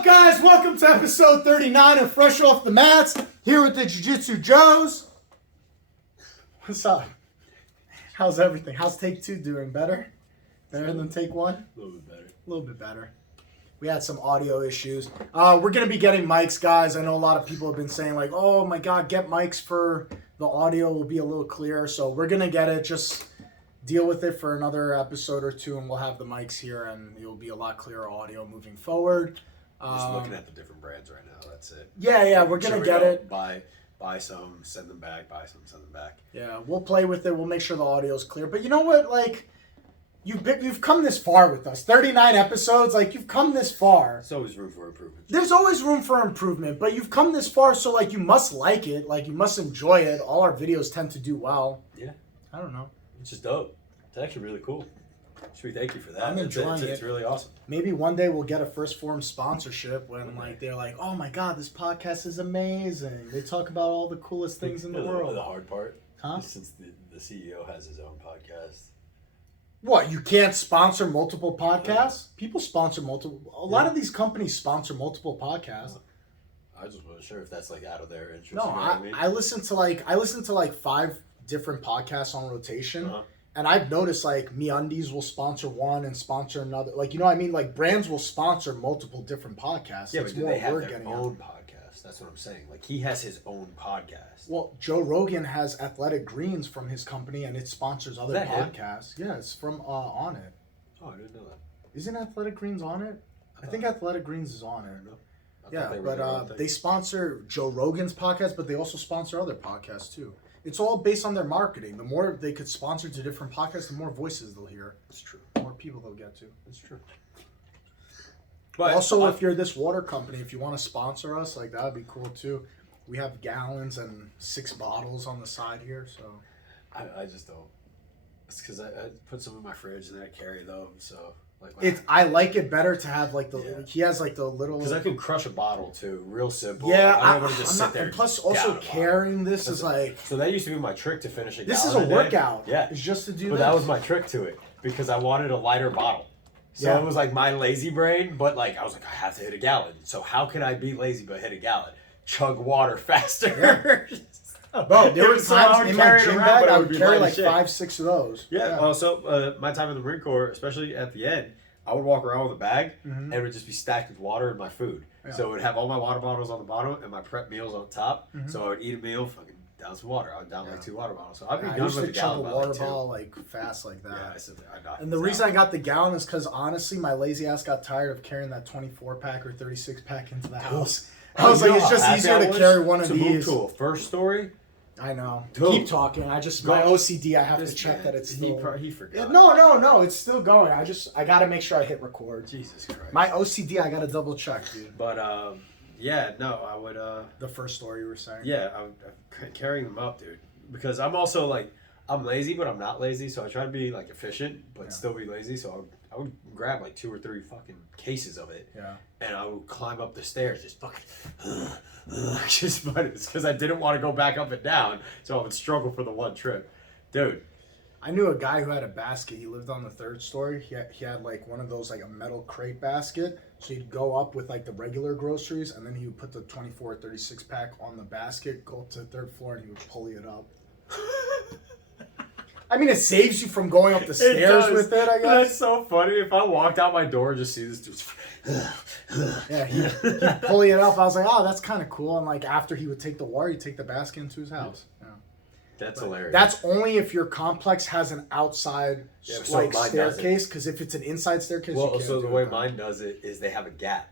up, guys? Welcome to episode 39 of Fresh Off the Mats, here with the Jiu-Jitsu Joes. What's up? How's everything? How's take two doing? Better? Better than take one? A little bit better. A little bit better. We had some audio issues. We're going to be getting mics, guys. I know a lot of people have been saying, like, oh my God, get mics for the audio will be a little clearer. So we're going to get it. Just deal with it for another episode or two, and we'll have the mics here, and it'll be a lot clearer audio moving forward. Just looking at the different brands right now. That's it. Yeah, we're going to get it. Buy some, send them back. Buy some, send them back. Yeah, we'll play with it. We'll make sure the audio's clear. But you know what? Like, you've come this far with us. 39 episodes. Like, you've come this far. There's always room for improvement. There's always room for improvement. But you've come this far, so, like, you must like it. Like, you must enjoy it. All our videos tend to do well. Yeah. I don't know. Which is dope. It's actually really cool. Should we thank you for that? I'm enjoying it. It's really awesome. Maybe one day we'll get a First Form sponsorship when, like, they're like, oh, my God, this podcast is amazing. They talk about all the coolest things in the world. The hard part, huh? Since the CEO has his own podcast. What, you can't sponsor multiple podcasts? People sponsor multiple. A lot of these companies sponsor multiple podcasts. I just wasn't sure if that's like out of their interest. No, you know what I mean? I listen to like 5 different podcasts on rotation. Uh-huh. And I've noticed, like, MeUndies will sponsor one and sponsor another. Like, you know what I mean? Like, brands will sponsor multiple different podcasts. Yeah, it's but do more they have word their getting own out. podcast? That's what I'm saying. Like, he has his own podcast. Well, Joe Rogan has Athletic Greens from his company, and it sponsors other podcasts. Yeah, it's from On It. Oh, I didn't know that. Isn't Athletic Greens on it? I think Athletic Greens is on it. Yeah, but they sponsor Joe Rogan's podcast, but they also sponsor other podcasts, too. It's all based on their marketing. The more they could sponsor to different podcasts, the more voices they'll hear. That's true. The more people they'll get to. That's true. But also, if you're this water company, if you want to sponsor us, like, that would be cool, too. We have gallons and 6 bottles on the side here, so. I just don't. It's because I put some in my fridge and I carry them, so. Like I like it better to have, like, he has, like, the little. Because I can crush a bottle, too. Real simple. Yeah, I don't want to just sit there. And plus, also carrying this is like. So that used to be my trick to finish a gallon. This is a workout. Yeah. It's just to do But this. that was my trick to it. Because I wanted a lighter bottle. So it was like my lazy brain, but like I was like, I have to hit a gallon. So how can I be lazy but hit a gallon? Chug water faster. Yeah. Bro, there were times in my gym bag I would carry like 5, 6 of those. Yeah. Also, my time in the Marine Corps, especially at the end, I would walk around with a bag and it would just be stacked with water and my food. Yeah. So it would have all my water bottles on the bottom and my prep meals on top. So I would eat a meal, fucking down some water. I would down like 2 water bottles. So I'd be done with a gallon. I used to chug a water bottle like fast like that. Yeah, I sit there. And the reason I got the gallon is because honestly, my lazy ass got tired of carrying that 24-pack or 36-pack into the house. I was like, it's just easier to carry one of these. Move to a first story. I know. Dude. Keep talking. My OCD, I have to check that it's still. He forgot. No, it's still going. I got to make sure I hit record. Jesus Christ. My OCD, I got to double check, dude. But yeah, no, I would. The first story you were saying. Yeah, I'm carrying them up, dude. Because I'm also like, I'm lazy, but I'm not lazy, so I try to be like efficient, but still be lazy. So I would grab like 2 or 3 fucking cases of it. Yeah. And I would climb up the stairs, just fucking, but it's because I didn't want to go back up and down, so I would struggle for the one trip, dude. I knew a guy who had a basket. He lived on the 3rd story. He had like one of those, like a metal crate basket. So he'd go up with like the regular groceries, and then he would put the 24 or 36 pack on the basket, go up to the 3rd floor, and he would pulley it up. I mean, it saves you from going up the stairs with it, I guess. That's so funny. If I walked out my door and just see this dude. Yeah, he'd pulley it up. I was like, oh, that's kind of cool. And like after he would take the water, he'd take the basket into his house. Yeah. That's hilarious. That's only if your complex has an outside staircase, because if it's an inside staircase, you can't so the way mine does it is they have a gap.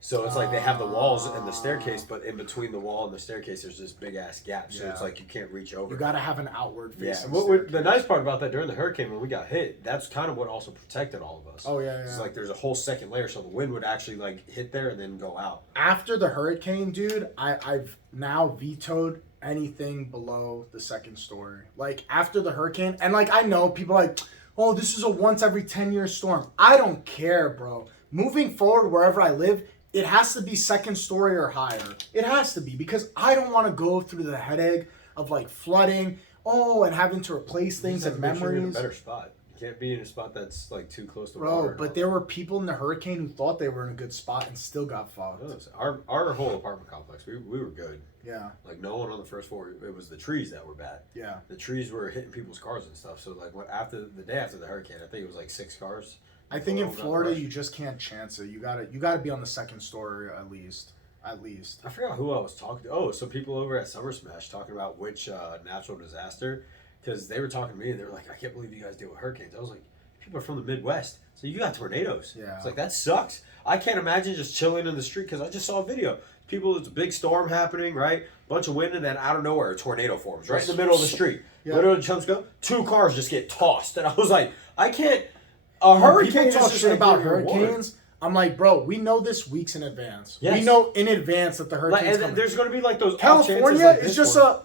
So it's like they have the walls and the staircase, but in between the wall and the staircase, there's this big ass gap. So it's like you can't reach over. You got to have an outward facing. Yeah. The nice part about that during the hurricane when we got hit, that's kind of what also protected all of us. Oh yeah. It's like there's a whole second layer, so the wind would actually like hit there and then go out. After the hurricane, dude, I've now vetoed anything below the 2nd story. Like after the hurricane, and like I know people are like, oh, this is a once every 10-year storm. I don't care, bro. Moving forward, wherever I live, it has to be 2nd story or higher. It has to be, because I don't want to go through the headache of like flooding, and having to replace things and memories. You're in a better spot. can't be in a spot that's like too close to Bro, water. but there were people in the hurricane who thought they were in a good spot and still got fucked. Our whole apartment complex, we were good. Yeah. Like no one on the first floor. It was the trees that were bad. Yeah. The trees were hitting people's cars and stuff. So like after the day after the hurricane, I think it was like 6 cars. I think in Florida you just can't chance it. You gotta be on the second story at least. At least. I forgot who I was talking to. Oh, some people over at Summer Smash talking about which natural disaster, because they were talking to me and they were like, I can't believe you guys deal with hurricanes. I was like, people are from the Midwest, so you got tornadoes. Yeah. It's like, that sucks. I can't imagine just chilling in the street, because I just saw a video. People, it's a big storm happening, right? Bunch of wind, and then out of nowhere, a tornado forms right in the middle of the street. Yeah. Literally, chumps go, 2 cars just get tossed, and I was like, I can't. A hurricane People talk is shit just about like hurricanes. I'm like, bro, we know this weeks in advance. Yes. We know in advance that the Like, hurricane's and coming. there's going to be like those California like is this just one. a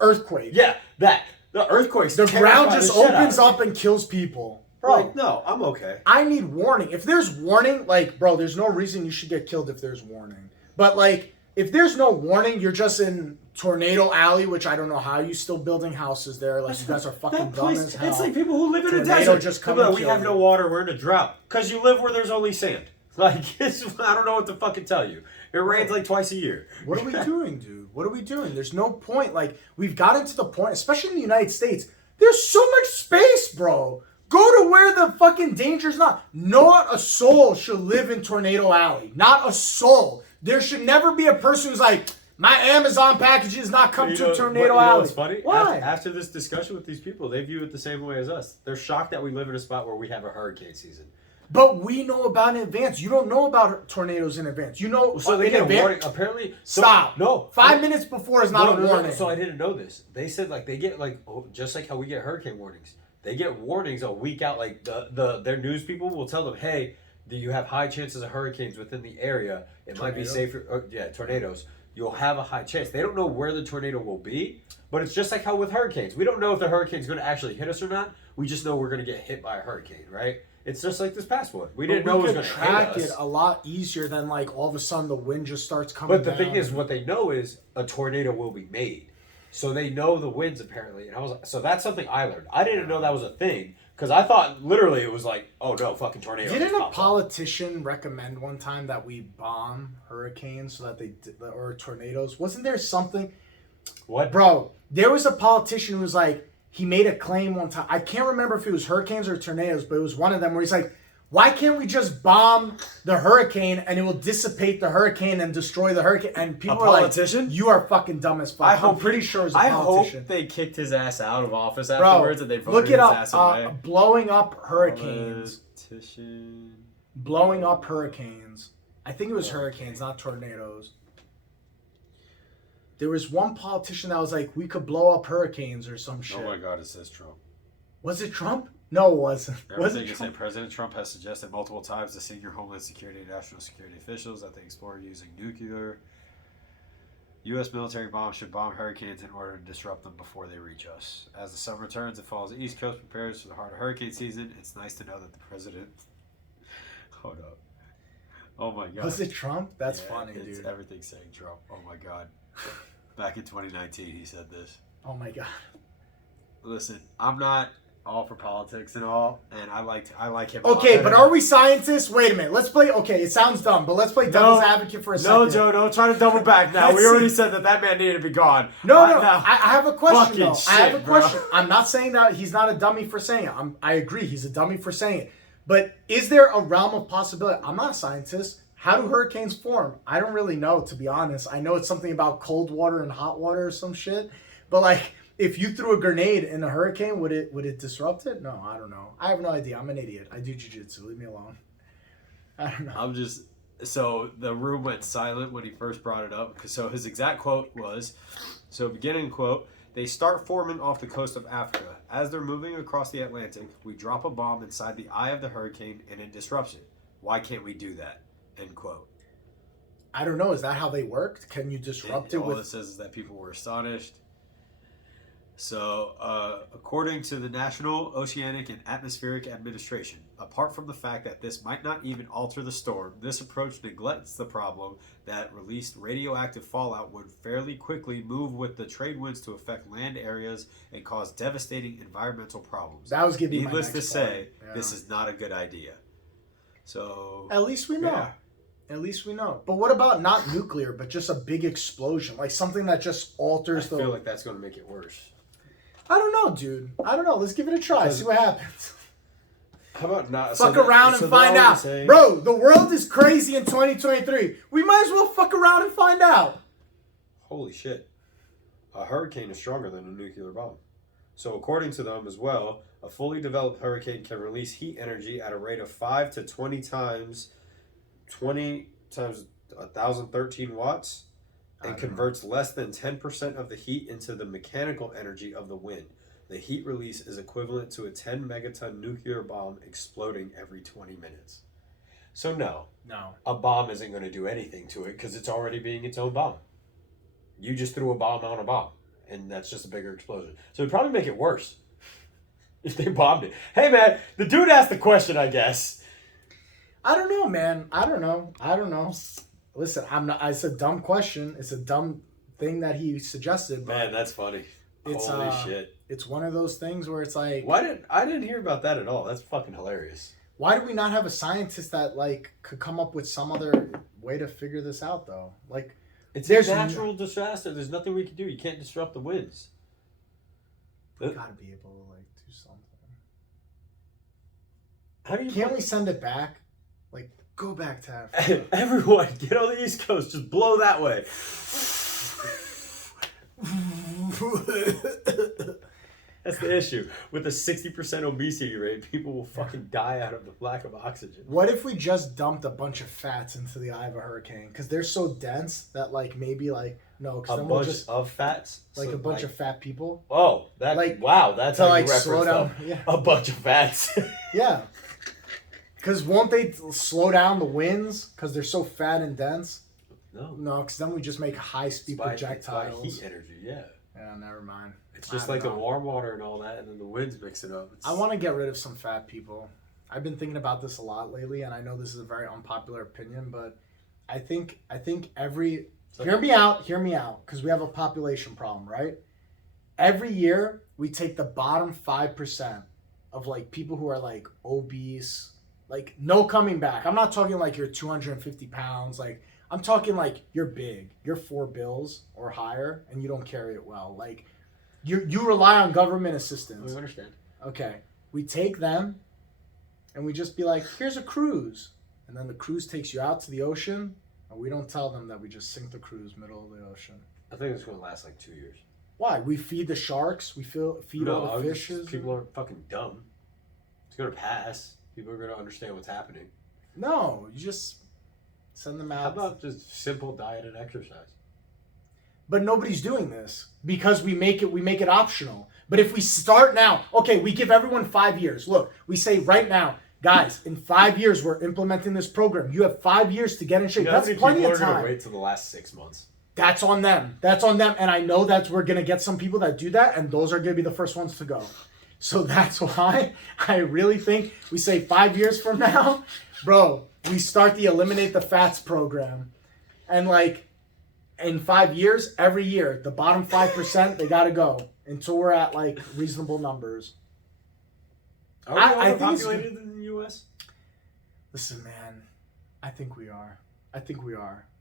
earthquake. Yeah, that. The earthquakes. The ground terrify just the shit out opens of me. up and kills people. Bro, Bro, like, no, I'm okay. I need warning. If there's warning, like, bro, there's no reason you should get killed if there's warning. But, like, if there's no warning, you're just in Tornado Alley, which I don't know how you still building houses there. Like, you guys are fucking That dumb place, as hell. it's like people who live in a Tornado desert. just come They'll be and like, we kill have you. no water, we're in a drought. Because you live where there's only sand. Like, I don't know what to fucking tell you. It rains like twice a year. What are we doing, dude? What are we doing? There's no point. Like, we've gotten to the point, especially in the United States, there's so much space, bro. Go to where the fucking danger's not. Not a soul should live in Tornado Alley. Not a soul. There should never be a person who's like, my Amazon package has not come to Tornado Alley. What's funny? Why? After this discussion with these people, they view it the same way as us. They're shocked that we live in a spot where we have a hurricane season. But we know about it in advance. You don't know about tornadoes in advance. You know So they in get a advance. warning. Apparently, Stop. No, 5 minutes before is not a warning. So I didn't know this. They said like they get like just like how we get hurricane warnings. They get warnings a week out. Like their news people will tell them, hey, do you have high chances of hurricanes within the area? It might be safer. Tornadoes. You'll have a high chance. They don't know where the tornado will be, but it's just like how with hurricanes. We don't know if the hurricane's going to actually hit us or not. We just know we're going to get hit by a hurricane, right? It's just like this past one. We didn't know it was going to track hit it us. a lot easier than like all of a sudden the wind just starts coming. But the thing down. is, what they know is a tornado will be made. So they know the winds apparently. And I was like, so that's something I learned. I didn't know that was a thing because I thought literally it was like, oh no, fucking tornado. Didn't a politician recommend one time that we bomb hurricanes so that or tornadoes? Wasn't there something? What? Bro, there was a politician who was like, he made a claim one time. I can't remember if it was hurricanes or tornadoes, but it was one of them where he's like, why can't we just bomb the hurricane and it will dissipate the hurricane and destroy the hurricane? And people were politician? like, you are fucking dumb as fuck. I'm pretty sure it was a I politician. hope they kicked his ass out of office Bro, afterwards and they voted look it his up. ass away. Blowing up hurricanes. Politician. Blowing up hurricanes. I think it was hurricanes, not tornadoes. There was one politician that was like, we could blow up hurricanes or some shit. Oh my God, it says Trump. Was it Trump? No, it wasn't. Was Everything it is said. Trump? President Trump has suggested multiple times to senior Homeland Security and national security officials that they explore using nuclear. U.S. military bombs should bomb hurricanes in order to disrupt them before they reach us. As the summer turns and falls, the East Coast prepares for the heart of hurricane season. It's nice to know that the president. Hold up. Oh my God. Was it Trump? That's Yeah, funny, it's dude. Everything saying Trump. Oh my God. Back in 2019, he said this. Oh my God. Listen, I'm not all for politics and all, and I like him. a lot Okay, better. but are we scientists? Wait a minute. Let's play. Okay, it sounds dumb, but let's play devil's advocate for a second. No, Joe, don't try to double back now. We already said that man needed to be gone. No. Now- I have a question Fucking though. I have a shit, bro. question. I'm not saying that he's not a dummy for saying it. I agree. He's a dummy for saying it. But is there a realm of possibility? I'm not a scientist. How do hurricanes form? I don't really know, to be honest. I know it's something about cold water and hot water or some shit. But like, if you threw a grenade in a hurricane, would it disrupt it? No, I don't know. I have no idea. I'm an idiot. I do jujitsu. Leave me alone. I don't know. So the room went silent when he first brought it up. So his exact quote was, beginning quote, they start forming off the coast of Africa. As they're moving across the Atlantic, we drop a bomb inside the eye of the hurricane and it disrupts it. Why can't we do that? End quote. I don't know. Is that how they worked? Can you disrupt it all with? it says is that people were astonished. So, according to the National Oceanic and Atmospheric Administration, apart from the fact that this might not even alter the storm, this approach neglects the problem that released radioactive fallout would fairly quickly move with the trade winds to affect land areas and cause devastating environmental problems. That was giving Needless my to next say, point. this is not a good idea. So, At least we know. Yeah. At least we know. But what about not nuclear, but just a big explosion, like something that just I alters the? feel like that's going to make it worse. I don't know, dude. I don't know. Let's give it a try. See what happens. How about not Fuck around and find out, bro. The world is crazy in 2023. We might as well fuck around and find out. Holy shit. A hurricane is stronger than a nuclear bomb. So according to them as well, a fully developed hurricane can release heat energy at a rate of 5 to 20 times 1013 watts and converts less than 10% of the heat into the mechanical energy of the wind. The heat release is equivalent to a 10 megaton nuclear bomb exploding every 20 minutes. So no, a bomb isn't going to do anything to it because it's already being its own bomb. You just threw a bomb on a bomb, and that's just a bigger explosion. So it'd probably make it worse if they bombed it. Hey man, the dude asked the question, I guess. I don't know, man. I don't know. Listen, I'm not. It's a dumb question. It's a dumb thing that he suggested. But Man, that's funny. It's, Holy shit. It's one of those things where it's like, I didn't hear about that at all. That's fucking hilarious. why do we not have a scientist that like could come up with some other way to figure this out though? Like, It's There's a natural disaster. There's nothing we can do. You can't disrupt the winds. we gotta be able to like do something. How do you Can't we send it back? Like, go back to Africa. Everyone, get on the East Coast. Just blow that way. That's the issue. With a 60% obesity rate, people will fucking die out of the lack of oxygen. What if we just dumped a bunch of fats into the eye of a hurricane? Because they're so dense that like maybe like no, because A then we'll bunch just of fats? like So, a bunch of fat people Oh, that like, wow, that's to how like you slow reference down. them. Yeah, A bunch of fats. yeah. Because won't they slow down the winds because they're so fat and dense? No. No, because then we just make high speed It's by projectiles. heat energy, yeah. Yeah, never mind. It's just I like the don't know. warm water and all that, and then the winds mix it up. I want to get rid of some fat people. I've been thinking about this a lot lately, and I know this is a very unpopular opinion, but I think every hear me out, because we have a population problem, right? Every year we take the bottom 5% of like people who are like obese, like no coming back. I'm not talking like you're 250 pounds, like I'm talking like you're big, you're 4 bills or higher, and you don't carry it well, like. You rely on government assistance. I understand. Okay, we take them, and we just be like, here's a cruise, and then the cruise takes you out to the ocean, and we don't tell them that we just sink the cruise middle of the ocean. I think it's going to last like 2 years. Why? We feed the sharks. We feed all the fishes. People aren't fucking dumb. It's going to pass. People are going to understand what's happening. No, you just send them How out. about just simple diet and exercise? But nobody's doing this because we make it optional. But if we start now, okay, we give everyone 5 years. Look, we say right now, guys, in 5 years we're implementing this program. You have 5 years to get in shape. That's plenty of People are going time. to wait till the last 6 months. That's on them. That's on them. And I know that we're going to get some people that do that, and those are going to be the first ones to go. So that's why I really think we say 5 years from now, bro, we start the Eliminate the Fats program. And like, in 5 years, every year, the bottom 5%, they got to go until we're at like reasonable numbers. Are we I think it's overpopulated in the U.S.? Listen, man, I think we are.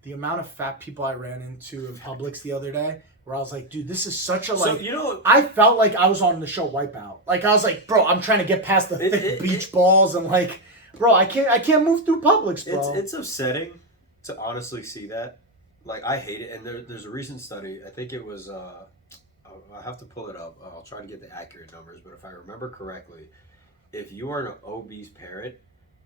The amount of fat people I ran into in Publix the other day, where I was like, dude, this is such a like. So, you know, I felt like I was on the show Wipeout. Like I was like, bro, I'm trying to get past the thick beach balls and like, bro, I can't move through Publix, bro. it's upsetting to honestly see that. Like, I hate it. And there's a recent study. I think it was. I have to pull it up. I'll try to get the accurate numbers. But if I remember correctly, if you are an obese parent,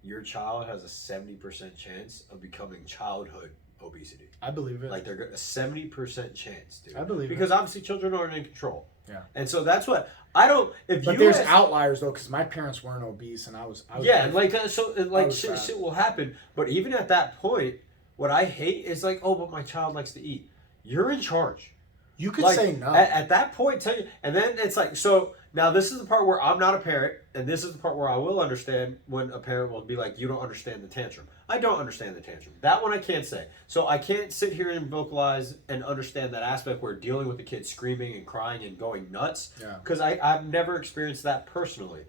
your child has a 70% chance of becoming childhood obesity. I believe it. Like they're a 70% chance, dude. I believe because obviously children aren't in control. Yeah. And so that's what I don't. But there's outliers though, because my parents weren't obese, and I was yeah, like fat. shit will happen. But even at that point, what I hate is like, oh, but my child likes to eat. You're in charge. You could Like, say no. At that point, tell you, and then it's like, so now this is the part where I'm not a parent, and this is the part where I will understand when a parent will be like, you don't understand the tantrum. I don't understand the tantrum. That one I can't say. So I can't sit here and vocalize and understand that aspect where dealing with the kid screaming and crying and going nuts. Yeah. Because I've never experienced that personally.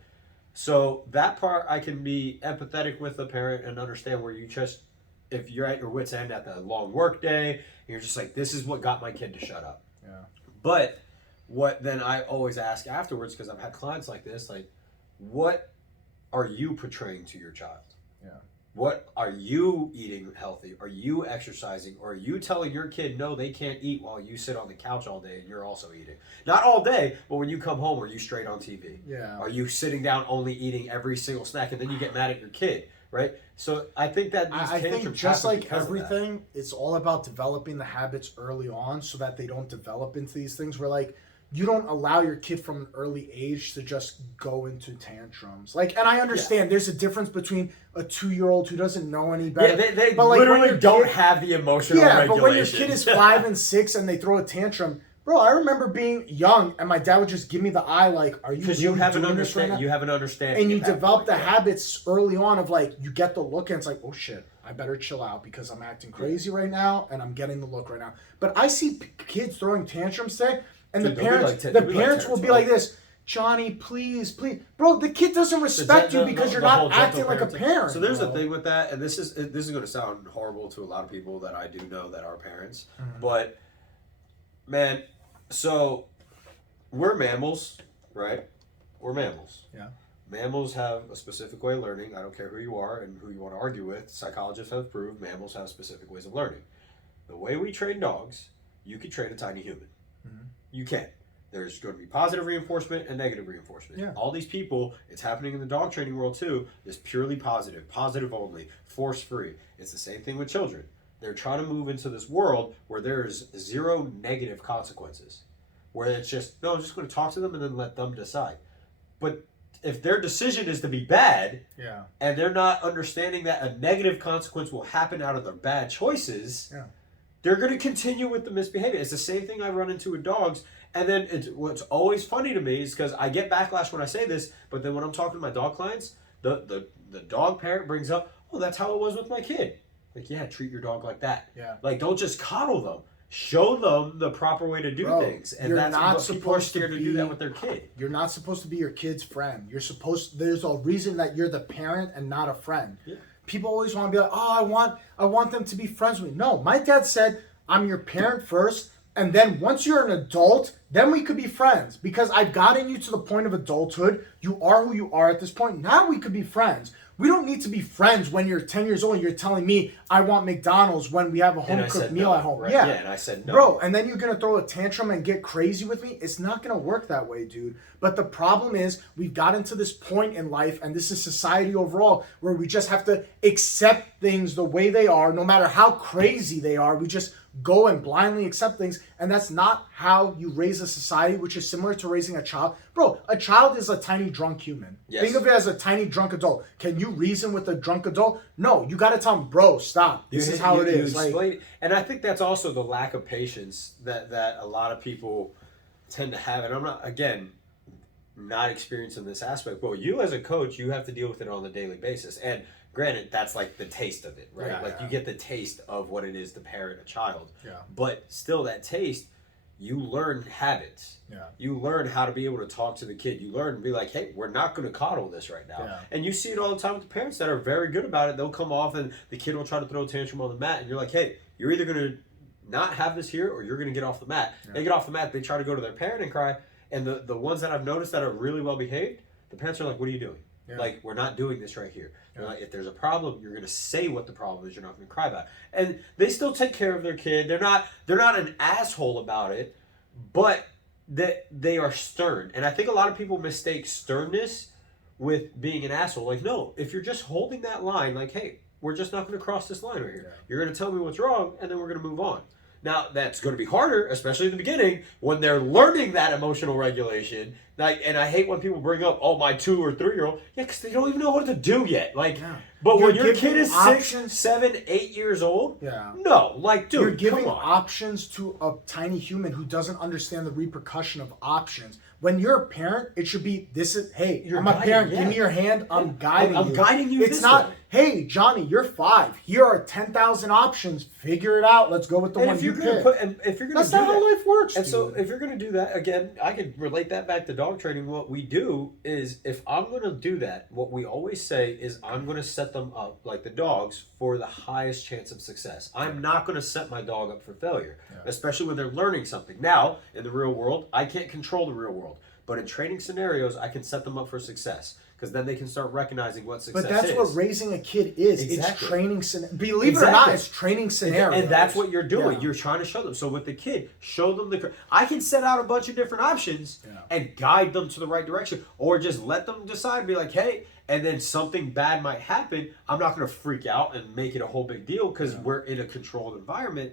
So that part I can be empathetic with the parent and understand where you just, if you're at your wit's end at the long work day, and you're just like, this is what got my kid to shut up. Yeah. But what then I always ask afterwards, because I've had clients like this, like, what are you portraying to your child? Yeah. What are you eating healthy? Are you exercising? Or are you telling your kid, no, they can't eat while you sit on the couch all day and you're also eating? Not all day, but when you come home, are you straight on TV? Yeah. Are you sitting down only eating every single snack and then you get mad at your kid, right? So I think that these I think tantrums just happen like because of that. everything, it's all about developing the habits early on so that they don't develop into these things where like you don't allow your kid from an early age to just go into tantrums. Like, and I understand there's a difference between a 2-year-old who doesn't know any better. Yeah, they but like when literally your don't kid- have the emotional Yeah, regulation. but when your kid is 5 and 6 and they throw a tantrum, bro, I remember being young and my dad would just give me the eye like, are you because really you have an doing this right understanding, now? you have an understanding, And you at that develop point, the yeah. habits early on of like, you get the look and it's like, oh shit, I better chill out because I'm acting crazy right now and I'm getting the look right now. But I see kids throwing tantrums today and Dude, the they'll be parents, like the they'll be like parents will be 10, like this, Johnny, please, please. Bro, the kid doesn't respect you because you're not acting like a parent. So there's bro. a thing with that, and this is going to sound horrible to a lot of people that I do know that are parents, Mm-hmm. but man, so we're mammals, right? We're mammals. Yeah. Mammals have a specific way of learning. I don't care who you are and who you want to argue with. Psychologists have proved mammals have specific ways of learning. The way we train dogs, you can train a tiny human. Mhm. You can. There's going to be positive reinforcement and negative reinforcement. Yeah. All these people, it's happening in the dog training world too, is purely positive, positive only, force free. It's the same thing with children. They're trying to move into this world where there's zero negative consequences. Where it's just, no, I'm just going to talk to them and then let them decide. But if their decision is to be bad, Yeah. and they're not understanding that a negative consequence will happen out of their bad choices, Yeah. they're going to continue with the misbehavior. It's the same thing I run into with dogs. And then what's always funny to me is because I get backlash when I say this, but then when I'm talking to my dog clients, the dog parent brings up, oh, that's how it was with my kid. Like, yeah, treat your dog like that. Yeah. Like, don't just coddle them. Show them the proper way to do Bro, things. And you're that's not what people are supposed to scared to be- do that with their kid. You're not supposed to be your kid's friend. There's a reason that you're the parent and not a friend. Yeah. People always want to be like, oh, I want them to be friends with me. No, my dad said, I'm your parent first, and then once you're an adult, then we could be friends. Because I've gotten you to the point of adulthood. You are who you are at this point. Now we could be friends. We don't need to be friends when you're 10 years old and you're telling me I want McDonald's when we have a And I home-cooked said meal no, at home. right? Yeah. And I said no. Bro, and then you're going to throw a tantrum and get crazy with me? It's not going to work that way, dude. But the problem is we've gotten to this point in life, and this is society overall, where we just have to accept things the way they are, no matter how crazy they are. We just go and blindly accept things, and that's not how you raise a society, which is similar to raising a child. Bro, a child is a tiny drunk human. Yes. Think of it as a tiny drunk adult. Can you reason with a drunk adult? No, you got to tell him, bro, stop. This is how it is. Like, Explain, and I think that's also the lack of patience that a lot of people tend to have. And I'm not, again, not experiencing this aspect. But you as a coach, you have to deal with it on a daily basis. And granted, that's like the taste of it, right? Yeah, like yeah. you get the taste of what it is to parent a child. Yeah. But still, that taste, you learn habits. Yeah. You learn how to be able to talk to the kid. You learn to be like, hey, we're not going to coddle this right now. Yeah. And you see it all the time with the parents that are very good about it. They'll come off and the kid will try to throw a tantrum on the mat. And you're like, hey, you're either going to not have this here or you're going to get off the mat. Yeah. They get off the mat. They try to go to their parent and cry. And the ones that I've noticed that are really well behaved, the parents are like, what are you doing? Yeah. Like, we're not doing this right here. They're Yeah. like, if there's a problem, you're going to say what the problem is. You're not going to cry about it. And they still take care of their kid. They're not an asshole about it, but they are stern. And I think a lot of people mistake sternness with being an asshole. Like, no, if you're just holding that line, like, hey, we're just not going to cross this line right here. Yeah. You're going to tell me what's wrong, and then we're going to move on. Now, that's going to be harder, especially in the beginning, when they're learning that emotional regulation. Like, and I hate when people bring up, oh, my 2 or 3-year-old. Yeah, because they don't even know what to do yet. Like, but You're when your giving kid is options. 6, 7, 8 years old, Yeah. no. Like, dude, You're giving come on. options to a tiny human who doesn't understand the repercussion of options. When you're a parent, it should be hey, You're I'm a guiding, parent, yeah. give me your hand, I'm guiding you. I'm guiding you It's this not, way. hey, Johnny, you're 5. Here are 10,000 options. Figure it out. Let's go with the And one if you you're gonna pick. if you're gonna That's do not that, how life works, and dude. so if you're gonna do that again, I can relate that back to dog training. What we do is, if I'm gonna do that, what we always say is, I'm gonna set them up like the dogs for the highest chance of success. I'm not gonna set my dog up for failure, especially when they're learning something. Now, in the real world, I can't control the real world, but in training scenarios, I can set them up for success. Because then they can start recognizing what success is. But that's what raising a kid is. Exactly. It's training. Believe it or not, Exactly. it's training scenarios. And that's what you're doing. Yeah. You're trying to show them. So with the kid, show them I can set out a bunch of different options and guide them to the right direction, or just let them decide. Be like, hey, and then something bad might happen. I'm not going to freak out and make it a whole big deal because we're in a controlled environment.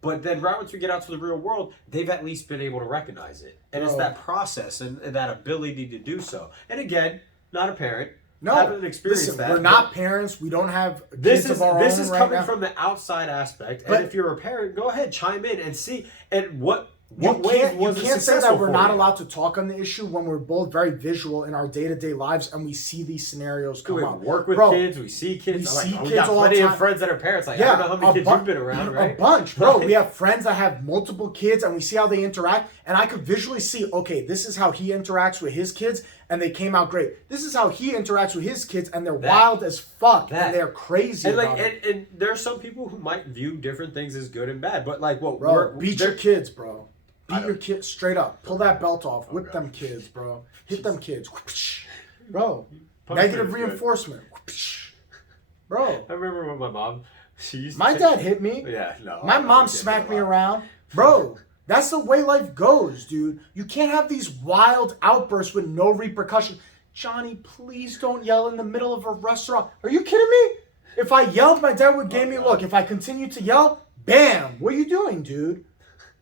But then right once we get out to the real world, they've at least been able to recognize it. And it's that process and that ability to do so. And again, not a parent. No, haven't experienced listen, that. we're not parents. We don't have This kids is of our this own is right coming now. from the outside aspect, But- and if you're a parent, go ahead, chime in and see. And what You ways can't, was you it can't say successful that we're for not you? allowed to talk on the issue when we're both very visual in our day-to-day lives and we see these scenarios come We up. work with Bro, kids, we see kids. we I'm like, see we kids got all the plenty of time. friends that are parents. Like, I don't know how many kids you've been around, right? A bunch, bro. Right. We have friends that have multiple kids and we see how they interact. And I could visually see, okay, this is how he interacts with his kids and they came out great. This is how he interacts with his kids and they're wild as fuck and they're crazy And about like, it. and there are some people who might view different things as good and bad, but like, what Bro, beat your kids, bro. I Beat your don't- kids straight up. Pull that belt off. Whip God. them kids, bro. Hit them kids. Bro, Punishment negative is good. reinforcement. Bro, I remember when my mom, she used to my take- dad hit me. Yeah, no. My I mom can't smacked do me a lot. around. Bro, that's the way life goes, dude. You can't have these wild outbursts with no repercussion. Johnny, please don't yell in the middle of a restaurant. Are you kidding me? If I yelled, my dad would give me a look. If I continued to yell, bam. What are you doing, dude?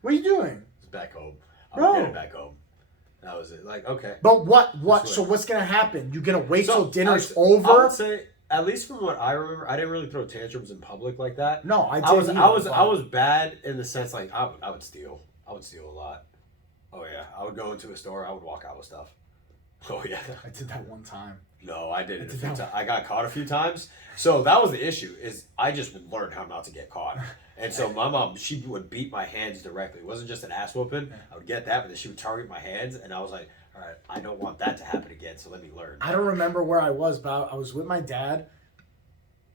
What are you doing? It's back home. Bro. I'm getting back home. That was it. Like, okay. But what? Just So wait. what's gonna happen? You gonna wait So, till dinner's I over? would say, at least from what I remember, I didn't really throw tantrums in public like that. No, I I was didn't I was either, I was bad in the sense like I would steal. I would steal a lot. Oh yeah, I would go into a store. I would walk out with stuff. Oh yeah. I did that one time. No, I did it a did few that times. I got caught a few times. So that was the issue. Is I just would learn how not to get caught. And so my mom, she would beat my hands directly. It wasn't just an ass whooping. I would get that, but then she would target my hands, and I was like, all right, I don't want that to happen again. So let me learn. I don't remember where I was, but I was with my dad,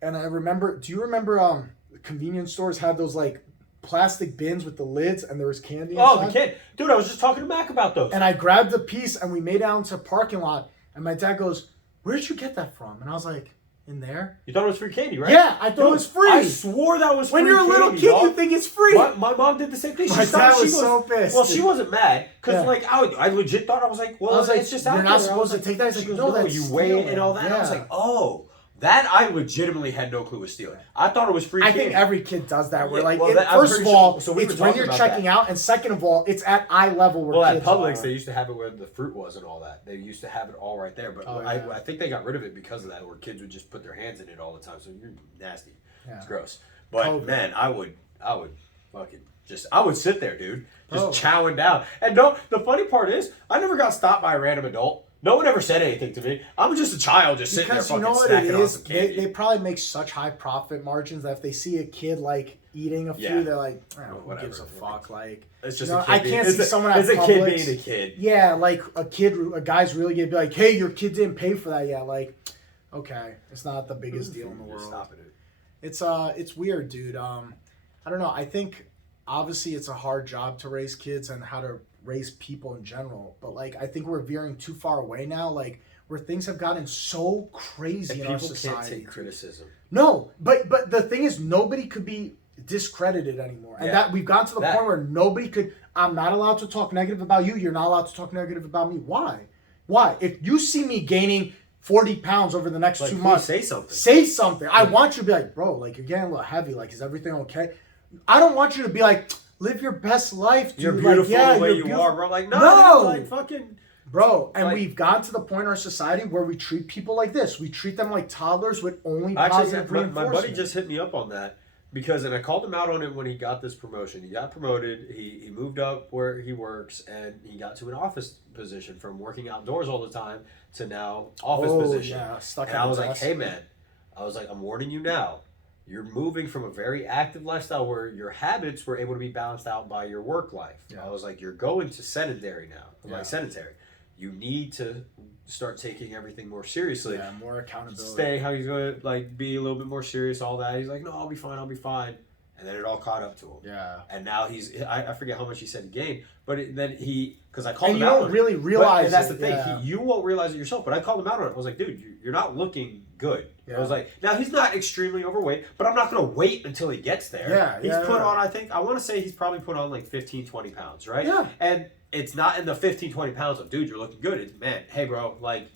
and I remember. Do you remember? Convenience stores had those like plastic bins with the lids, and there was candy inside. Oh, the kid, dude! I was just talking to Mac about those. And I grabbed a piece, and we made it out into a parking lot. And my dad goes, "Where'd you get that from?" And I was like, "In there." You thought it was free candy, right? Yeah, I thought it was free. I swore that was When free you're a little candy, kid, dog. you think it's free. My mom did the same thing. My dad was so pissed, Well, she dude. wasn't mad because, Yeah. like, I legit thought I was like, well, I was like, it's just you're out not there. I supposed was to take that. He's she like, goes, no, no, that's you weigh it and stealing. all that. And I was Yeah. like, oh, that I legitimately had no clue was stealing. I thought it was free I candy. think every kid does that. Where Yeah, like, well, that- I'm first pretty of all, sure- so we it's were when talking you're about checking that. out, and second of all, it's at eye level where Well, at kids Publix, are. they used to have it where the fruit was and all that. They used to have it all right there. But Oh, I yeah. think they got rid of it because of that, where kids would just put their hands in it all the time. So you're nasty. Yeah. It's gross. But COVID. man, I would fucking I would sit there, dude, just Oh. chowing down. And the funny part is, I never got stopped by a random adult. No one ever said anything to me. I'm just a child just sitting there Because you fucking know what it snacking on is, some candy. they probably make such high profit margins that if they see a kid like eating a few, Yeah. they're like, oh, who Whatever. gives a fuck? Like, It's just you know, a kid I being, can't it's see a, someone at it's a Publix. kid being a kid. Yeah, like a guy's really gonna be like, hey, your kid didn't pay for that yet. Like, okay, it's not the biggest deal in the You're world. stopping it. It's weird, dude. I don't know. I think obviously it's a hard job to raise kids and how to raise people in general. But like, I think we're veering too far away now. Like, where things have gotten so crazy And in our people can't society. take criticism. No, but the thing is, nobody could be discredited anymore, and Yeah. that we've gotten to the That- point where nobody could. I'm not allowed to talk negative about you. You're not allowed to talk negative about me. Why? Why? If you see me gaining 40 pounds over the next Like, 2 please months, say something. Say something. I want you to be like, bro, like you're getting a little heavy. Like, is everything okay? I don't want you to be like, live your best life, dude. You're beautiful the way you're you beautiful. are, bro. Like, no, No! like, fucking... Bro, and Like- we've gotten to the point in our society where we treat people like this. We treat them like toddlers with only Actually, positive my reinforcement. buddy just hit me up on that because, and I called him out on it when he got this promotion. He got promoted. He moved up where he works, and he got to an office position from working outdoors all the time to now office position. Yeah, stuck And at I the was like, desk. hey man, I was like, I'm warning you now. You're moving from a very active lifestyle where your habits were able to be balanced out by your work life. Yeah. I was like, you're going to sedentary now, Yeah. like sedentary. You need to start taking everything more seriously. Yeah, more accountability. Staying how he's going to like be a little bit more serious, all that. He's like, no, I'll be fine, I'll be fine. And then it all caught up to him. Yeah. And now I forget how much he said he gained, but then because I called And him you out don't on it. really But- realize and that's it, the thing. yeah. You won't realize it yourself. But I called him out on it. I was like, dude, you're not looking good. I Yeah. was like, now he's not extremely overweight, but I'm not going to wait until he gets there. Yeah, He's yeah, put yeah. on, I want to say he's probably put on like 15, 20 pounds, right? Yeah. And it's not in the 15, 20 pounds of, dude, you're looking good. It's, man, hey, bro, like,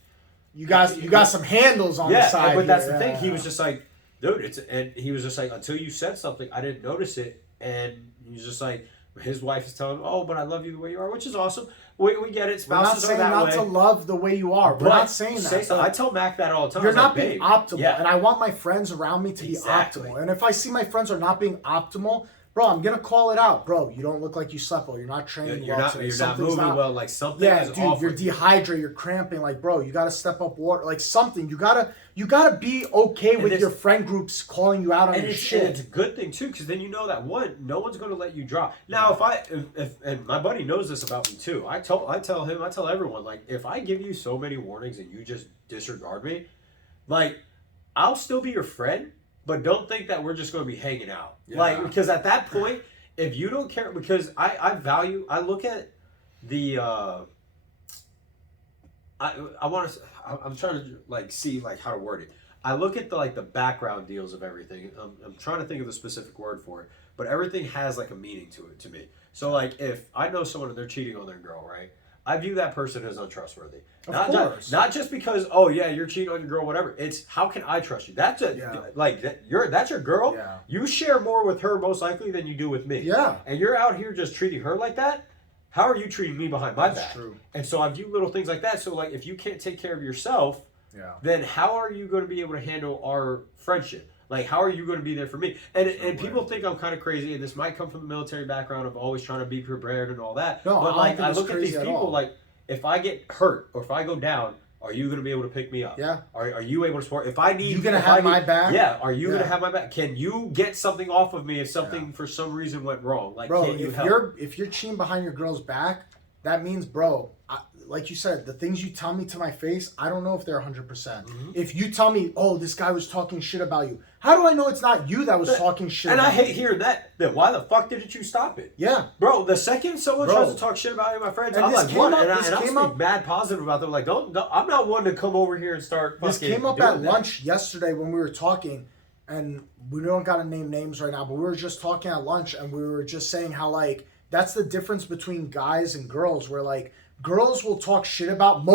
You got some handles on the side. but that's here. the thing. Yeah, He yeah. was just like, dude, and he was just like, until you said something, I didn't notice it. And he's just like, his wife is telling him, oh, but I love you the way you are, which is awesome. We get it. We're not Spouses are saying that not way. to love the way you are. We're But not saying that. say so. but I tell Mac that all the time. You're I was not like, being babe, optimal. Yeah. And I want my friends around me to Exactly. be optimal. And if I see my friends are not being optimal, bro, I'm going to call it out. Bro, you don't look like you slept well. You're not training You're well not today. you're not Something's moving well. Like something Yeah, is dude, off. you're with you. dehydrated, you're cramping. Like, bro, you got to step up water. Like something. You gotta be okay with there's- your friend groups calling you out on And your it's, shit. and it's a good thing too, because then you know that no one's going to let you drop. Now, if and my buddy knows this about me too. I tell everyone, like, if I give you so many warnings and you just disregard me, like, I'll still be your friend, but don't think that we're just going to be hanging out. Yeah. Like, because at that point, if you don't care, because I look at the I want to. I'm trying to like see like how to word it. I look at the background deals of everything. I'm trying to think of the specific word for it, but everything has like a meaning to it to me. So like if I know someone and they're cheating on their girl, right? I view that person as untrustworthy. Of Not course. not just because oh yeah you're cheating on your girl whatever. It's how can I trust you? That's that's your girl. Yeah. You share more with her most likely than you do with me. Yeah. And you're out here just treating her like that. How are you treating me behind my That's back? true. And so I view little things like that. So like if you can't take care of yourself, Yeah. then how are you going to be able to handle our friendship? Like how are you going to be there for me? And people think I'm kind of crazy, and this might come from the military background of always trying to be prepared and all that. No, I but don't like think I it's look at these crazy at people all. like if I get hurt or if I go down, are you going to be able to pick me up? Yeah. Are you able to support? If I need, You gonna if have I need- my back? Yeah. Are you Yeah. gonna have my back? Can you get something off of me if something for some reason went wrong? Like, Bro, can you if help? you're cheating behind your girl's back, that means, bro, like you said, the things you tell me to my face, I don't know if they're 100%. percent Mm-hmm. If you tell me, oh, this guy was talking shit about you, how do I know it's not you that was talking shit And about I hate me? hearing that. Then why the fuck didn't you stop it? Yeah. Bro, the second someone Bro. tries to talk shit about you, my friends, And I'm this like, came what? up- And, this I'll came speak up- mad positive about them. Like, don't, I'm not one to come over here and start fucking This came up doing at that. lunch yesterday when we were talking, and we don't gotta name names right now, but we were just talking at lunch, and we were just saying how like that's the difference between guys and girls, where like girls will talk shit about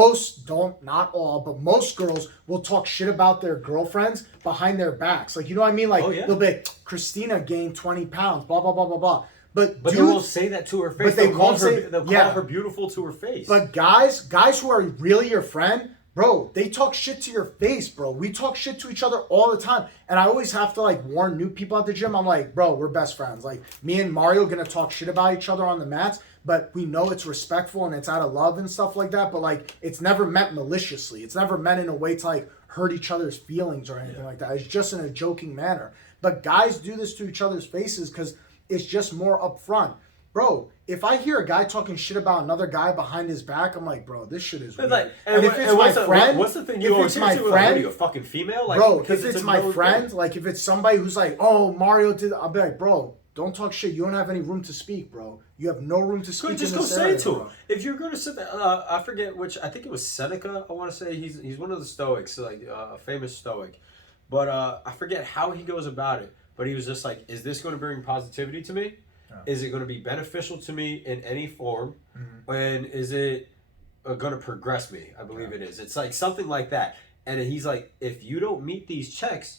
not all, but most girls will talk shit about their girlfriends behind their backs. Like, you know what I mean? Like Oh, yeah. they'll be like, Christina gained 20 pounds, blah blah blah blah blah. But But they dudes, won't say that to her face. but they They'll call won't her, say- they'll call yeah. her beautiful to her face. But guys who are really your friend, bro, they talk shit to your face, bro. We talk shit to each other all the time. And I always have to like warn new people at the gym. I'm like, bro, we're best friends. Like me and Mario gonna talk shit about each other on the mats, but we know it's respectful and it's out of love and stuff like that. But like it's never meant maliciously. It's never meant in a way to like hurt each other's feelings or anything like that. It's just in a joking manner. But guys do this to each other's faces because it's just more upfront. Bro, if I hear a guy talking shit about another guy behind his back, I'm like, bro, this shit is weird. like, and if it's my friend, what's the thing you if always it's my say to? Like, friend, what are you, a fucking female? Like, bro, because if it's a my known friend, thing. like if it's somebody who's like, oh, Mario did, I'll be like, bro, don't talk shit. You don't have any room to speak, bro. You have no room to speak. Good, just in go this say area, it to bro. him. If you're going to sit there, I forget which. I think it was Seneca. I want to say he's one of the Stoics, like a famous Stoic. But I forget how he goes about it. But he was just like, "Is this going to bring positivity to me? Is it going to be beneficial to me in any form? And is it going to progress me? I believe it is. It's like something like that." And he's like, "If you don't meet these checks,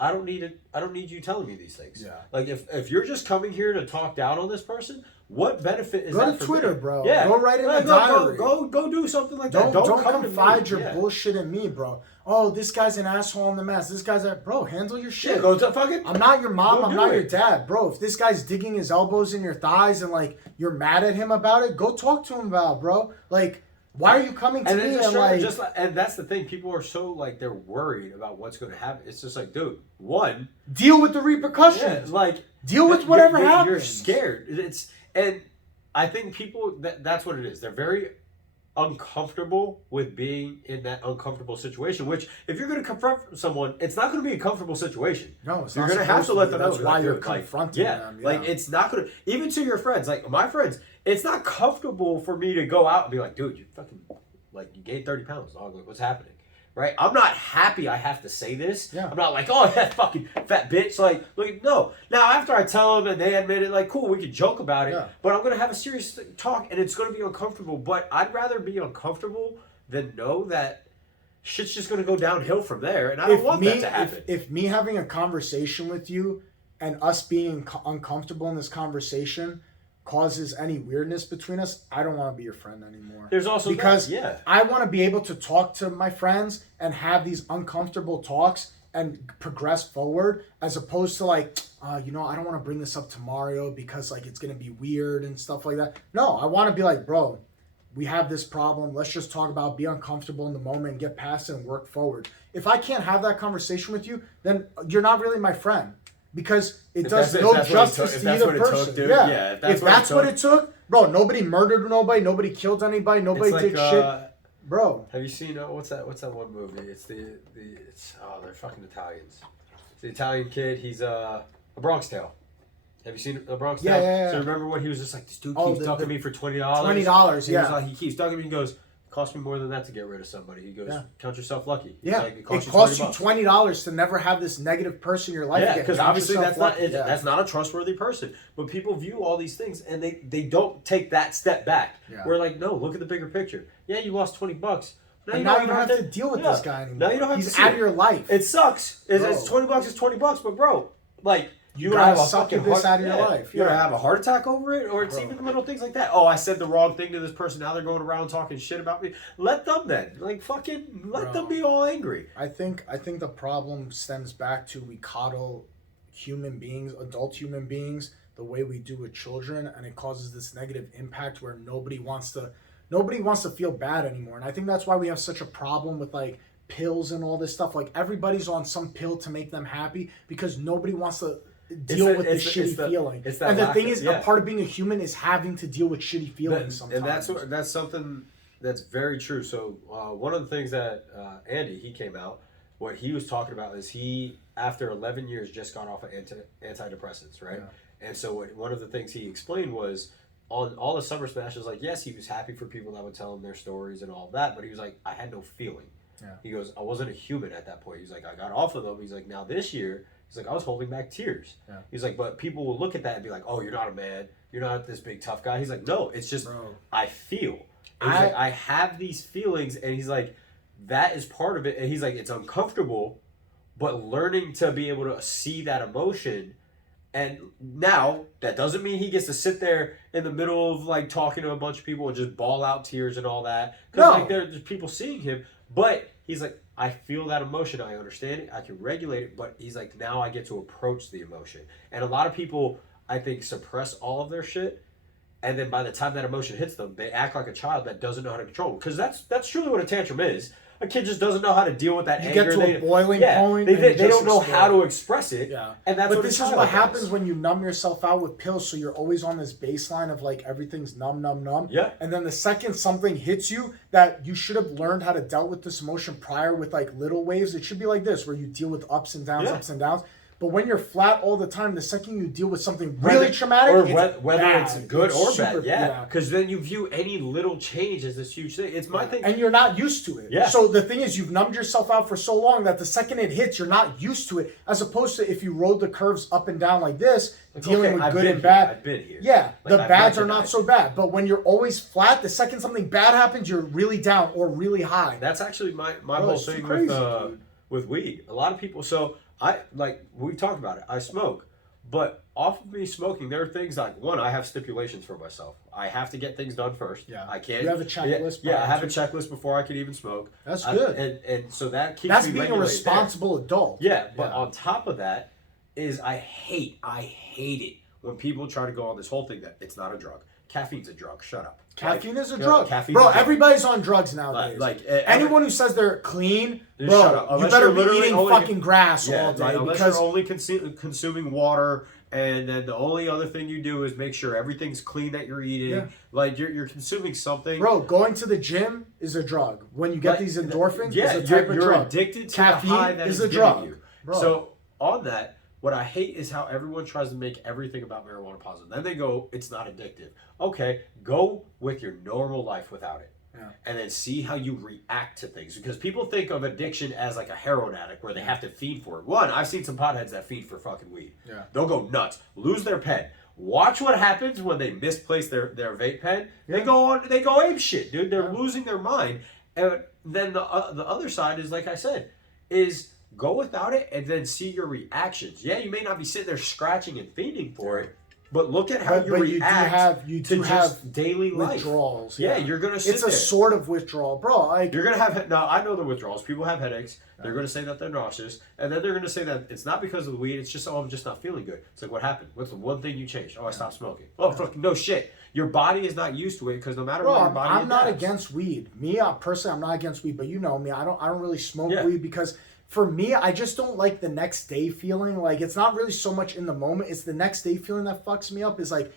I don't need it. I don't need you telling me these things. Yeah. Like if you're just coming here to talk down on this person, what benefit is Go that to for Twitter, me? bro. Yeah. Go write in the go, diary. Go do something like Don't that. come to confide me. your Yeah. bullshit in me, bro. Oh, this guy's an asshole in the mask. This guy's a bro. Handle your shit. Yeah, go to fucking. I'm not your mom. Go I'm do not it. your dad, bro. If this guy's digging his elbows in your thighs and like you're mad at him about it, go talk to him about it, bro. Like, why are you coming to And me then and like and that's the thing. People are so like they're worried about what's going to happen. It's just like, dude, one, deal with the repercussions? like Deal with whatever you're happens. scared. And I think people that's what it is. They're very uncomfortable with being in that uncomfortable situation. Which, if you're going to confront someone, it's not going to be a comfortable situation. No, it's You're not going to have supposed to let be. them know. That's why like, you're dude, like, confronting yeah, them. like it's not going to. Even to your friends, like my friends, it's not comfortable for me to go out and be like, dude, you fucking like you gained 30 pounds, dog. Like, what's happening? Right? I'm not happy I have to say this. Yeah. I'm not like, oh, that fucking fat bitch. Like, no. Now, after I tell them and they admit it, like, cool, we can joke about it. Yeah. But I'm going to have a serious talk and it's going to be uncomfortable. But I'd rather be uncomfortable than know that shit's just going to go downhill from there. And I don't want that to happen. If me having a conversation with you and us being uncomfortable in this conversation causes any weirdness between us, I don't want to be your friend anymore. There's also because that, yeah. I want to be able to talk to my friends and have these uncomfortable talks and progress forward, as opposed to like, I don't want to bring this up to Mario because like it's gonna be weird and stuff like that. No, I want to be like, bro, we have this problem. Let's just talk about, be uncomfortable in the moment, get past it, and work forward. If I can't have that conversation with you, then you're not really my friend. Because it does no justice to either person. Yeah, if that's what it took, bro. Nobody murdered nobody. Nobody killed anybody. Nobody did shit, bro. Have you seen what's that one movie? It's they're fucking Italians. It's the Italian kid. He's a Bronx Tale. Have you seen A Bronx Tale? Yeah. So remember when he was just like, this dude keeps ducking me for $20. $20, yeah. He was like, he keeps ducking me. He goes, it cost me more than that to get rid of somebody. He goes, count yourself lucky. He's like, it costs you $20 to never have this negative person in your life. Yeah, because obviously that's not a trustworthy person. But people view all these things and they don't take that step back. Yeah. We're like, no, look at the bigger picture. Yeah, you lost $20. Now you don't have to deal with this guy anymore. Now you don't have He's to. out of your life. It sucks. It's $20. It's $20. But bro, like. You gotta suck this out of your life. You're gonna have a heart attack over it, or it's even little things like that. Oh, I said the wrong thing to this person. Now they're going around talking shit about me. Let them then, like fucking, let them be all angry. I think the problem stems back to we coddle human beings, adult human beings, the way we do with children, and it causes this negative impact where nobody wants to feel bad anymore. And I think that's why we have such a problem with like pills and all this stuff. Like everybody's on some pill to make them happy because nobody wants to deal with the shitty feeling. And the thing is, a part of being a human is having to deal with shitty feelings sometimes. And that's something that's very true. So one of the things that Andy, he came out, what he was talking about is he, after 11 years, just got off of antidepressants, right? Yeah. And so one of the things he explained was on all the Summer Smashes, like, yes, he was happy for people that would tell him their stories and all that, but he was like, I had no feeling. Yeah. He goes, I wasn't a human at that point. He's like, I got off of them. He's like, now this year, he's like, I was holding back tears. Yeah. He's like, but people will look at that and be like, oh, you're not a man. You're not this big tough guy. He's like, no, it's just, I feel. And he's like, I have these feelings. And he's like, that is part of it. And he's like, it's uncomfortable, but learning to be able to see that emotion. And now, that doesn't mean he gets to sit there in the middle of like talking to a bunch of people and just bawl out tears and all that. Because like there's people seeing him. But he's like, I feel that emotion. I understand it. I can regulate it. But he's like, now I get to approach the emotion. And a lot of people, I think, suppress all of their shit. And then by the time that emotion hits them, they act like a child that doesn't know how to control it. Because that's truly what a tantrum is. A kid just doesn't know how to deal with that anger. You get to a boiling point. They don't know how to express it. Yeah. And that's but this is what happens when you numb yourself out with pills. So you're always on this baseline of like everything's numb. Yeah. And then the second something hits you that you should have learned how to deal with this emotion prior with like little waves, it should be like this where you deal with ups and downs. But when you're flat all the time, the second you deal with something really traumatic, or it's whether bad. it's good or super, bad, because then you view any little change as this huge thing. It's my thing, and you're not used to it. Yeah. So the thing is, you've numbed yourself out for so long that the second it hits, you're not used to it. As opposed to if you rode the curves up and down like this, dealing with good and bad. I've been here. Yeah, the bads are not so bad. But when you're always flat, the second something bad happens, you're really down or really high. That's actually my whole thing with weed. A lot of people. So we talked about it. I smoke, but off of me smoking, there are things like, one, I have stipulations for myself. I have to get things done first. Yeah. I can't. You have a checklist. Yeah, I have a checklist before I can even smoke. That's good. And so that keeps That's me being a regulated responsible adult. there. Yeah, but on top of that is I hate it when people try to go on this whole thing that it's not a drug. Caffeine's a drug. Shut up. Caffeine is a drug. Caffeine's bro, a drug. everybody's on drugs nowadays. Anyone who says they're clean, Just bro, shut up. you Unless better you're be literally eating only- fucking grass Yeah, all day. like, unless because you're only consuming water, and then the only other thing you do is make sure everything's clean that you're eating. Yeah. Like you're consuming something. bro, going to the gym is a drug. When you get Like, these endorphins, yeah, it's a type of you're drug. addicted to Caffeine the high that is it's a giving drug, you. bro. So on that, what I hate is how everyone tries to make everything about marijuana positive. Then they go, it's not addictive. Okay, go with your normal life without it. Yeah. And then see how you react to things. Because people think of addiction as like a heroin addict where they have to feed for it. One, I've seen some potheads that feed for fucking weed. Yeah. They'll go nuts, lose their pen. Watch what happens when they misplace their vape pen. They go ape shit, dude. They're losing their mind. And then the other side is, like I said, is go without it and then see your reactions. Yeah, you may not be sitting there scratching and feeding for it, but look at how you react you to do just have daily life. withdrawals. Yeah, you're gonna sit It's a there. sort of withdrawal, bro. Like You're gonna have now. I know the withdrawals. People have headaches. They're gonna say that they're nauseous, and then they're gonna say that it's not because of the weed. It's just I'm just not feeling good. It's like, what happened? What's the one thing you changed? Oh, I stopped smoking. Oh, fucking no shit. Your body is not used to it because no matter what your Bro, body I'm not adapts. against weed. Me, personally, I'm not against weed. But you know me, I don't really smoke Yeah. weed because for me, I just don't like the next day feeling. Like it's not really so much in the moment. It's the next day feeling that fucks me up. Is like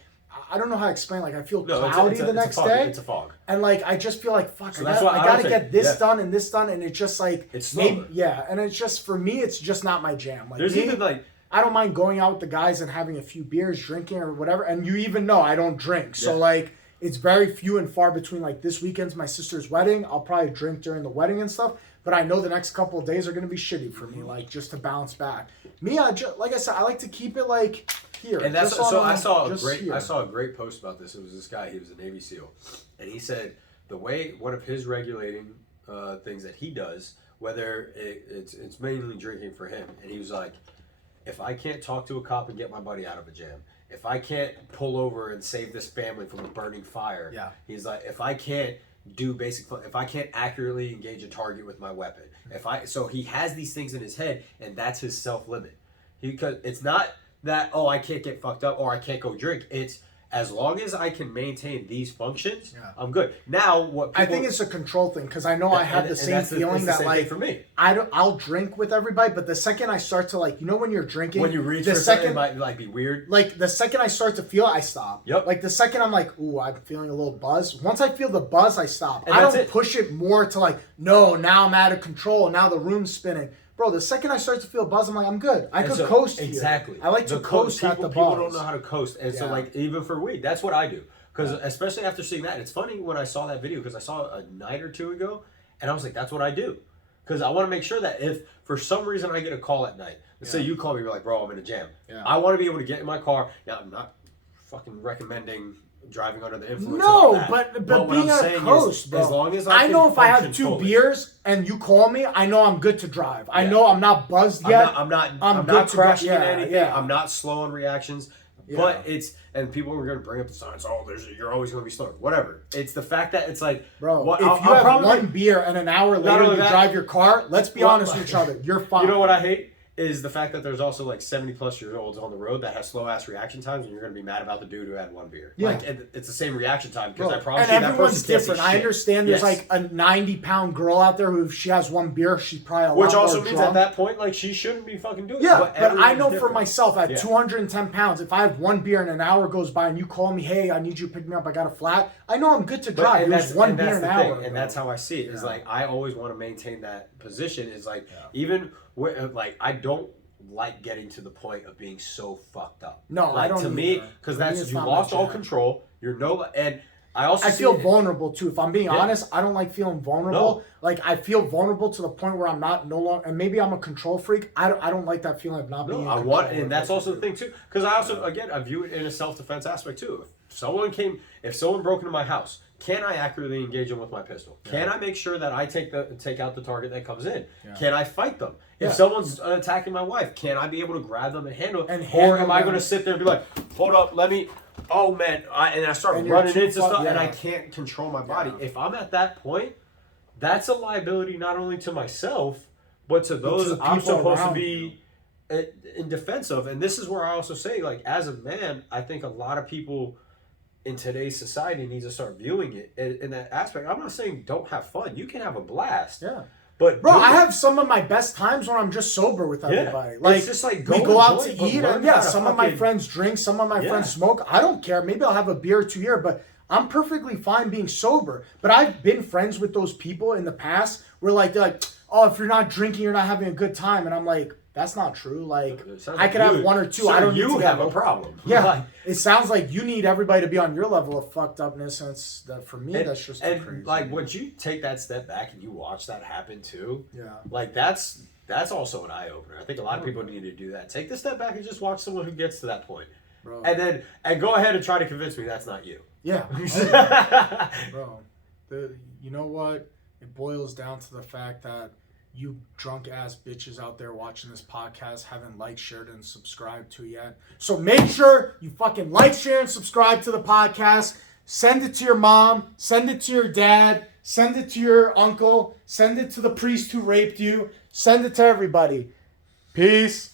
I don't know how to explain. Like I feel cloudy the next fog. day. It's a fog. And like I just feel like fuck, So I that's gotta, why I I gotta don't get think- this yeah. done and this done, and it's just like It's slower. yeah, and it's just for me, it's just not my jam. Like There's me, even like I don't mind going out with the guys and having a few beers, drinking or whatever. And you even know I don't drink, so Yeah. like it's very few and far between. Like this weekend's my sister's wedding. I'll probably drink during the wedding and stuff, but I know the next couple of days are gonna be shitty for me, like just to bounce back. Me, like I said, I like to keep it like here. And that's just so on, I saw just a great here. I saw a great post about this. It was this guy. He was a Navy SEAL, and he said the way one of his regulating things that he does, whether it's mainly drinking for him, and he was like, if I can't talk to a cop and get my buddy out of a jam, if I can't pull over and save this family from a burning fire, Yeah. he's like, if I can't do if I can't accurately engage a target with my weapon, so he has these things in his head, and that's his self limit. Because it's not that I can't get fucked up or I can't go drink. It's as long as I can maintain these functions, Yeah. I'm good. Now what I people, think it's a control thing because I know I have the and same that's feeling it's the that same like thing for me. I'll drink with everybody, but the second I start to like, you know, when you're drinking, When you reach the for something, second it might like be weird. like the second I start to feel it, I stop. Yep. Like the second I'm like, ooh, I'm feeling a little buzz. Once I feel the buzz, I stop. And I that's don't it. push it more to like, no, now I'm out of control. Now the room's spinning. Bro, the second I start to feel buzz, I'm like, I'm good. I And could so- coast here. exactly. I like to The coast at the people buzz. don't know how to coast, and so Yeah. like even for weed, that's what I do. Because especially after seeing that, it's funny when I saw that video because I saw it a night or two ago, and I was like, that's what I do. Because I want to make sure that if for some reason I get a call at night, let's say you call me, you're like, bro, I'm in a jam. Yeah. I want to be able to get in my car. Now I'm not fucking recommending driving under the influence. No, and all that. but what being I'm a saying coast, is, bro. as long as I can know if I have function 2 fully. beers and you call me, I know I'm good to drive. I Yeah. know I'm not buzzed yet. I'm not I'm good not to go. crashing Yeah, into anything. yeah. I'm not slow on reactions. Yeah. But and people are going to bring up the science. Oh, you're always going to be slow. Whatever. It's the fact that it's like, Bro, what, if I'll you have probably- one beer and an hour later only you that- drive your car, let's be Well, honest with each other. You're fine. You know what I hate is the fact that there's also like 70-plus-year-olds on the road that have slow ass reaction times, and you're going to be mad about the dude who had one beer. Yeah. Like, and it's the same reaction time because Bro, I promise and you that everyone's person can't say different. I shit. understand there's Yes. like a 90-pound girl out there who, if she has one beer, she's probably a Which lot also more means drunk. at that point, like, she shouldn't be fucking doing Yeah, it. but I everyone's know for different. myself, at Yeah. 210 pounds, if I have one beer and an hour goes by and you call me, hey, I need you to pick me up, I got a flat, I know I'm good to But- drive. and It was that's one and beer that's an the hour. thing, bro. and that's how I see it. Is Yeah. like I always want to maintain that position. Is like even like I don't like getting to the point of being so fucked up. No, I like, don't to me either. because For me, that's it's you not lost my all jam. control. You're no and also I feel see it- vulnerable too. If I'm being Yeah. honest, I don't like feeling vulnerable. No. Like I feel vulnerable to the point where I'm not no longer, and maybe I'm a control freak. I don't like that feeling of not being. No, in I control want, of and that's what also I the do. thing too. Because I also, again, I view it in a self-defense aspect too. If someone broke into my house, can I accurately engage them with my pistol? Can I make sure that I take out the target that comes in? Yeah. Can I fight them? Yeah. If someone's attacking my wife, can I be able to grab them and handle it? And Or handle am I them. going to sit there and be like, hold up, let me. Oh man, and I start And you're running too into stuff, and yeah. I can't control my body. Yeah. If I'm at that point, that's a liability not only to myself, but to those the I'm people supposed to around be in defense of. And this is where I also say, like, as a man, I think a lot of people in today's society need to start viewing it in that aspect. I'm not saying don't have fun. You can have a blast. Yeah. But Bro, do I it. have some of my best times when I'm just sober with everybody. It's Like, just like, we go go out enjoy to it, but eat, learn and yeah, how to some of my fucking- friends drink, some of my Yeah. friends smoke. I don't care. Maybe I'll have a beer or two here, but I'm perfectly fine being sober. But I've been friends with those people in the past where they're like, oh, if you're not drinking, you're not having a good time. And I'm like, that's not true. Like, It sounds I like could have you- one or two. Sir, I don't need you to have get a problem. Yeah, Like, it sounds like you need everybody to be on your level of fucked upness, and it's that for me. That's just too and crazy. like once you take that step back and you watch that happen too, yeah, like that's also an eye opener. I think a lot of people need to do that. Take the step back and just watch someone who gets to that point, bro. and go ahead and try to convince me that's not you. Yeah, bro. You know what? It boils down to the fact that you drunk ass bitches out there watching this podcast haven't liked, shared, and subscribed to it yet. So make sure you fucking like, share, and subscribe to the podcast. Send it to your mom. Send it to your dad. Send it to your uncle. Send it to the priest who raped you. Send it to everybody. Peace.